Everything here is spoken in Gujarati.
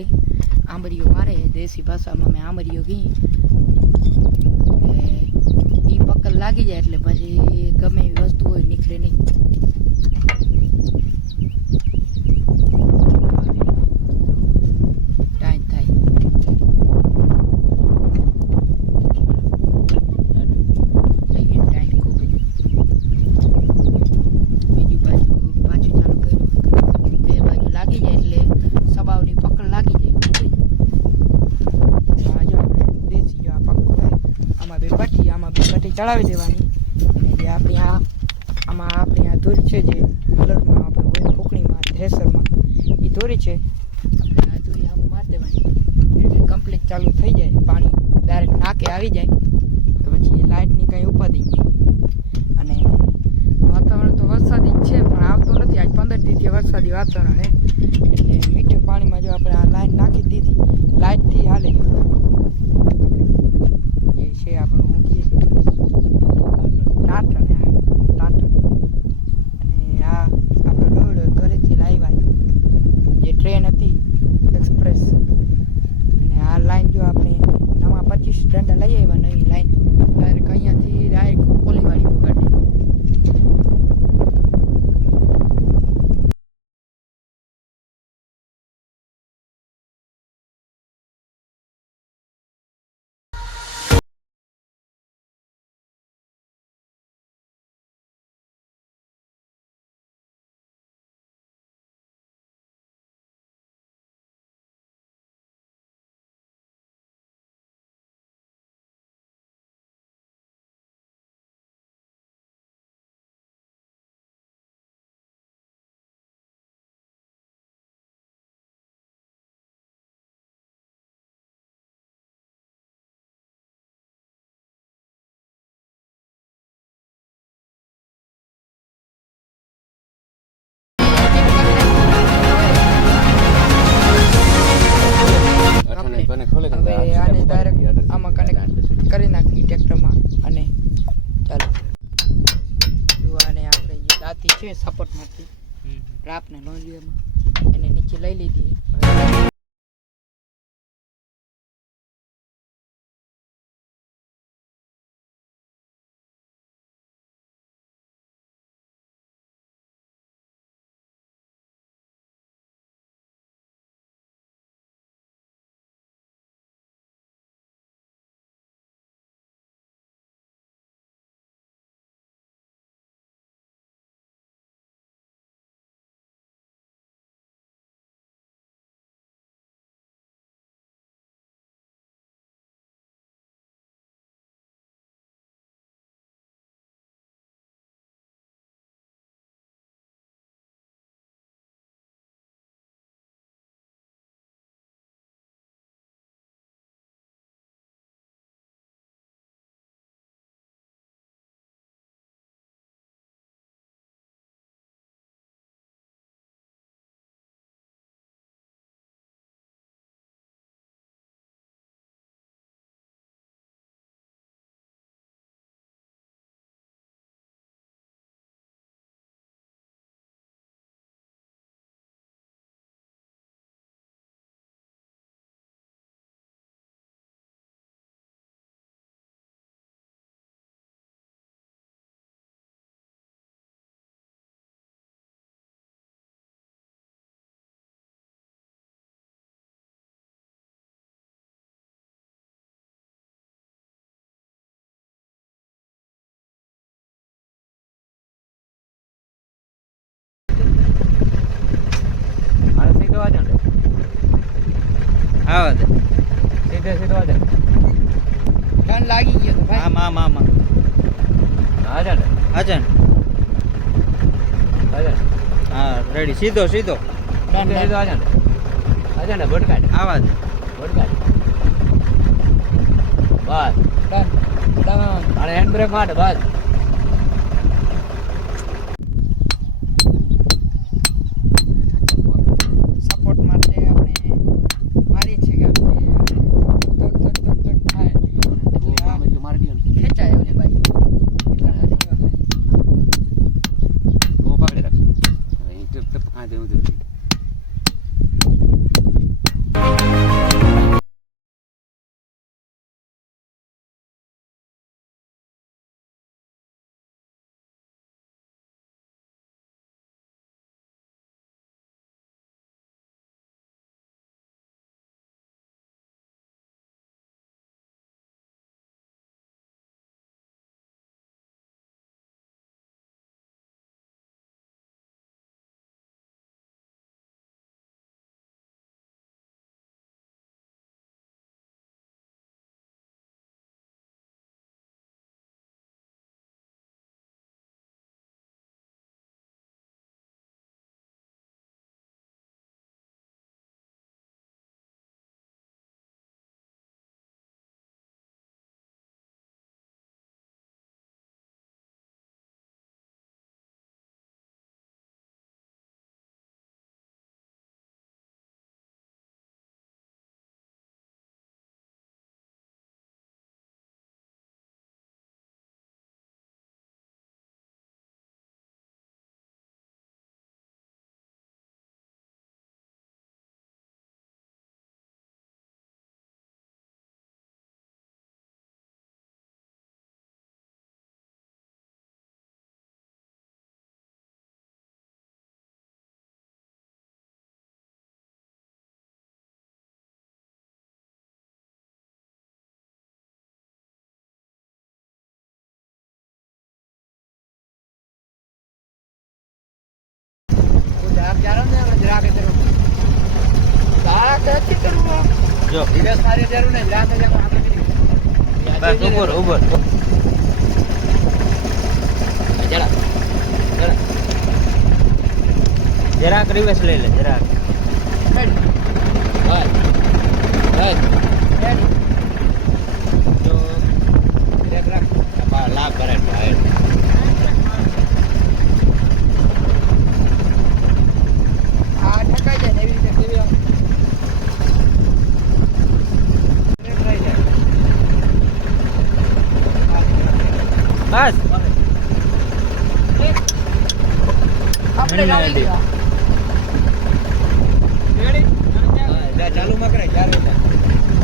માટે આંબરીઓ મારે, દેશી ભાષામાં મેં આંબરીઓ કહી. એ પકડ લાગી જાય એટલે પછી ગમે એવી વસ્તુ હોય નીકળે નહીં. ટાઈમ થાય ટાઈમ ખૂબ. બીજું બાજુ પાછું ચાલુ કર્યું, બે બાજુ લાગી જાય એટલે સબાવની પકડ લાગી જાય. દેશી જો આ પંખો હોય આમાં બે પટ્ટી ચડાવી દેવાની. અને જે આપણી આમાં આપણી આ દોરી છે જે કલરમાં આપણે હોય ફૂકણીમાં થ્રેસરમાં એ દોરી છે, આપણે આ દોરી આમાં મારી દેવાની એટલે કમ્પ્લીટ ચાલુ થઈ જાય. પાણી ડાયરેક્ટ નાકે આવી જાય તો પછી લાઇટની કંઈ ઉપાધિ નહીં. અને વાતાવરણ તો વરસાદી જ છે પણ આવતો નથી. આજ 15 દિવસથી વરસાદી વાતાવરણ એટલે મીઠું પાણીમાં જો આપણે આ લાઈન નાખી દીધી, લાઇટથી હાલે જે છે આપણું શું કહીએ ટાટર. અને આ આપણો દોડો ઘરેથી લાવ્યા જે ટ્રેન હતી એક્સપ્રેસ. અને આ લાઈન જો આપણે નવા 25 દંડા લઈ આવ્યા, નવી લાઈન ડાયરેક્ટ અહીંયાથી ડાયરેક્ટ કોલીવાડી પકડી. હવે આને ડાયરેક્ટ આમાં કનેક્ટ કરી નાખી ટ્રેક્ટરમાં. અને ચાલો આને આપણે જે દાંતી છે સપોર્ટમાંથી રાપને લોંજીમાં એને નીચે લઈ લીધી. આવા દે સીધો આ દે ટન લાગી ગયો તો ભાઈ. આમાં આજા હા રેડી સીધો ટન આજા ને ભટકાડ આવા દે ભટકાડ બસ ટન અને હેન્ડ બ્રેક મારે બસ. સપોર્ટ માટે આપણે મારી છે કે થાય ખેંચાય એની બાજુ એટલા પકડી રાખ. આમ ચાલો ને જરાક આ નથી કરવું જો ધીરજ સારી જરૂર ને જરાક બસ ઉપર ઉપર જરાક રિવર્સ લઈ લે જરાક જો જરાક લાભ કરે આ ઠકાઈ જાય ને એવી રીતે કેવી આમ બસ આપણે લાવી લીધા